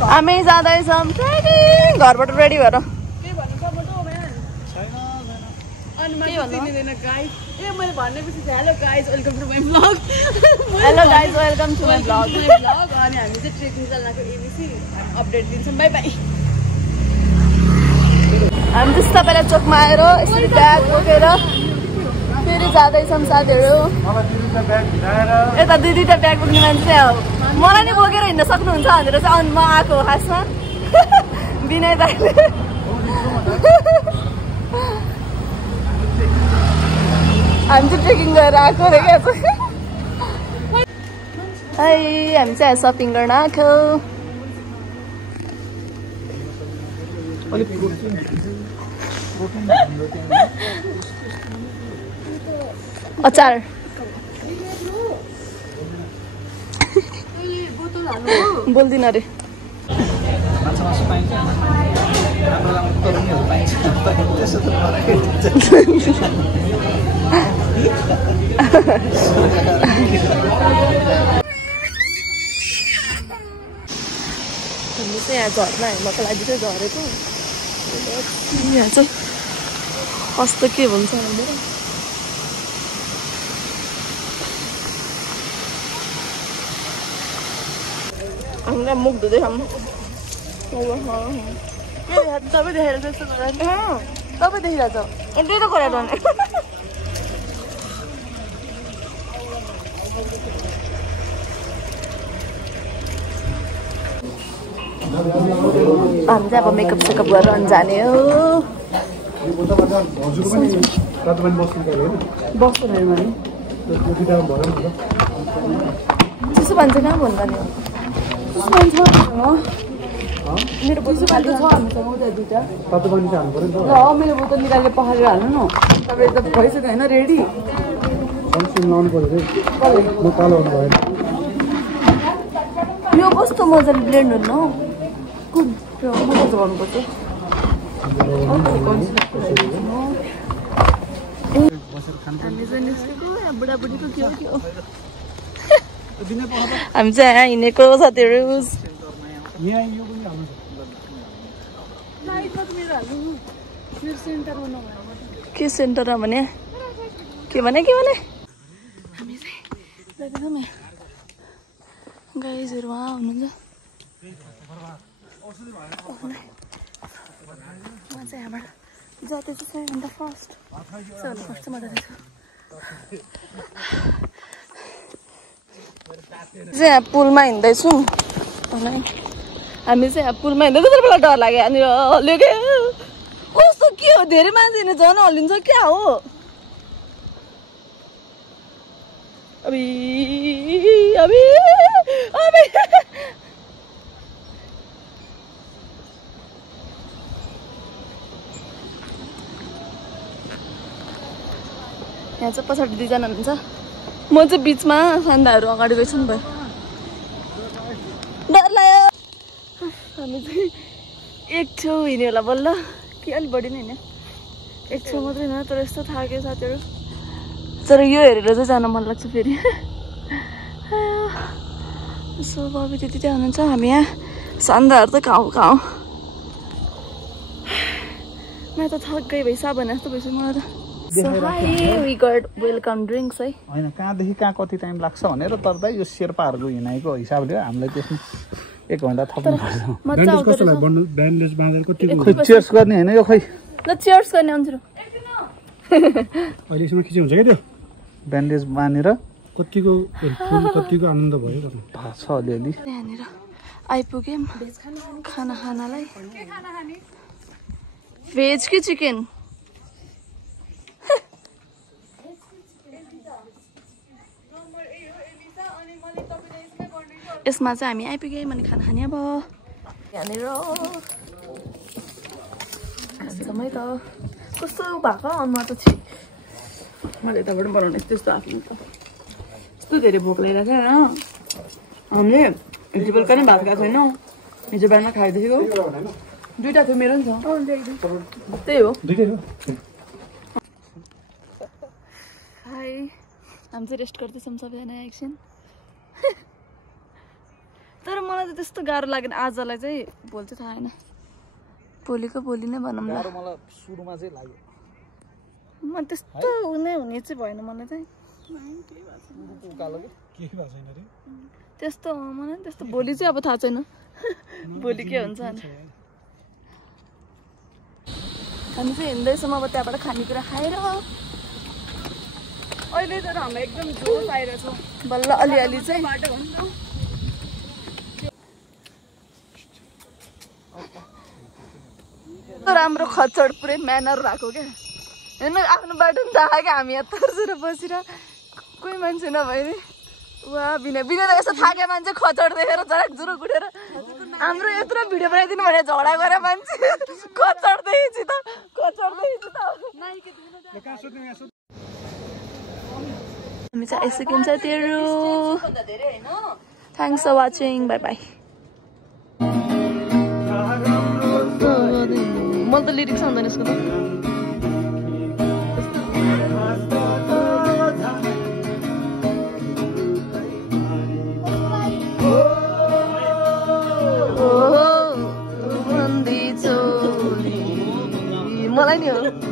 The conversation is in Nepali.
हामी जाँदैछौँ घरबाट रेडी भएर hello guys welcome to my blog अनि हामी चाहिँ ट्रेकिङ चल्नको एबिसी अपडेट दिन्छौँ बाई बाई हामी चाहिँ तपाईँलाई चोकमा आएर यसरी ब्याग बोकेर फेरि जाँदैछौँ साथीहरू यता दुई दुईवटा ब्याग बोक्ने मान्छे मलाई नै बोकेर हिँड्न सक्नुहुन्छ भनेर चाहिँ म आएको हो खासमा विनय दाइले हामी चाहिँ ट्रेकिङ गरेर आएको देखेको है हामी चाहिँ सपिङ गर्न आएको अचार बोल्दिन अरे यहाँ झर्ना हेर्नको लागि चाहिँ झरेको यहाँ चाहिँ कस्तो के हुन्छ भनेर हामीलाई मुख धुँदैछौँ तपाईँ देखेर त्यस्तो तपाईँ देखिरहेछ त्यही त कुरा गर्ने हामी चाहिँ अब मेकअप सेकअप गरेर अनि जाने हो बस्नु भने चिसो भन्छ कहाँ भन्नु मेरो बोतल खाली छ हामीसँग उता दुइटा ल मेरो बोतल निकालेर पखालेर हाल्नु न तपाईँ त भइसक्यो होइन रेडी यो कस्तो मजाले ब्लेन्ड हुन्न कुन मजा गर्नुपर्छ हामी चाहिँ निस्केको बुढाबुढीको के हो हामी चाहिँ यहाँ हिँडेको साथीहरू के सेन्टरमा भने के भने हामी चाहिँ जाँदैछौँ यहाँ गाइजहरू उहाँ हुनुहुन्छ म चाहिँ यहाँबाट जाँदैछु 7 फर्स्ट चाहिँ म जाँदैछु यहाँ पुलमा हिँड्दैछौँ हामी चाहिँ यहाँ पुलमा हिँड्दै त्यति बेला डर लाग्यो यहाँनिर हल्लियो कस्तो के हो धेरै मान्छे झन् हल्लिन्छ क्या हो अबी अबी अबी यहाँ चाहिँ पछाडि दुईजना हुनुहुन्छ म चाहिँ बिचमा सान्दाहरू अगाडि गएछु नि भयो डर लाग्यो हामी चाहिँ एक छेउ हिँड्यो होला बल्ल कि अलिक बढी नै होइन एक छेउ मात्रै होइन तर यस्तो थाक्यो साथीहरू तर यो हेरेर चाहिँ जान मन लाग्छ फेरि यसो बबी त्यति चाहिँ हुनुहुन्छ हामी यहाँ सान्दाहरू त कहाँ म त थक्कै भइसा भने जस्तो भइसक्यो मलाई त we got welcome drinks है हैन कहाँदेखि कहाँ कति टाइम लाग्छ भनेर तर दाइ यो शेर्पाहरूको हिँडाइको हिसाबले हामीलाई त्यसमा 1 घण्टा थप्नु पर्छ ब्यान्डेज बाँधेर कति चियर्स गर्ने हैन यो खै ल चियर्स गर्ने अन्तिर अहिले यसमा के चाहिँ हुन्छ के त्यो ब्यान्डेज बाँधेर कतिको आनन्द भयो थाहा छ अलिअलि यहाँनिर आइपुग्यौँ खाना खानालाई भेज कि चिकन यसमा चाहिँ हामी आइपुग्यौँ अनि खाना खाने अब यहाँनिर समय त कस्तो भएको अनुहार त छि मैले यताबाट बनाउने त्यस्तो आफ्नो यस्तो धेरै भोक लागिरहेको छ होइन हामीले हिजो बेलुका नै भात खाएको छैनौँ हिजो बिहान खाइदिएको दुईटा थियो मेरो नि छ त्यही हो हाई हामी चाहिँ रेस्ट गर्दैछौँ सबैजना एकछिन तर मलाई त त्यस्तो गाह्रो लागेन आजलाई चाहिँ भोलि चाहिँ थाहा छैन भोलिको भोलि नै भनौँ न मलाई सुरुमा चाहिँ लाग्यो म त्यस्तो हुने चाहिँ भएन मलाई चाहिँ त्यस्तो मलाई त्यस्तो भोलि चाहिँ अब थाहा छैन भोलि के हुन्छ हामी चाहिँ हिँड्दैछौँ अब त्यहाँबाट खानेकुरा खाएर अहिले तर हामीलाई एकदम जोस आइरहेछ बल्ल अलिअलि चाहिँ राम्रो खच्चड पुरै म्यानर भएको क्या हेर्नु आफ्नो बाटो पनि थाहा क्या हामी यहाँ तर्सेर बसेर कोही मान्छे नभए नि वा बिना त यस्तो थाके मान्छे खचड देखेर जराक जुरुक उठेर हाम्रो यत्रो भिडियो बनाइदिनु भने झगडा गरे मान्छे खचड देखेपछि त हामी चाहिँ आइसकिन्छ तेरो thanks for watching bye bye मलाई त लिरिक्स आउँदैन यसको त मलाई नि हो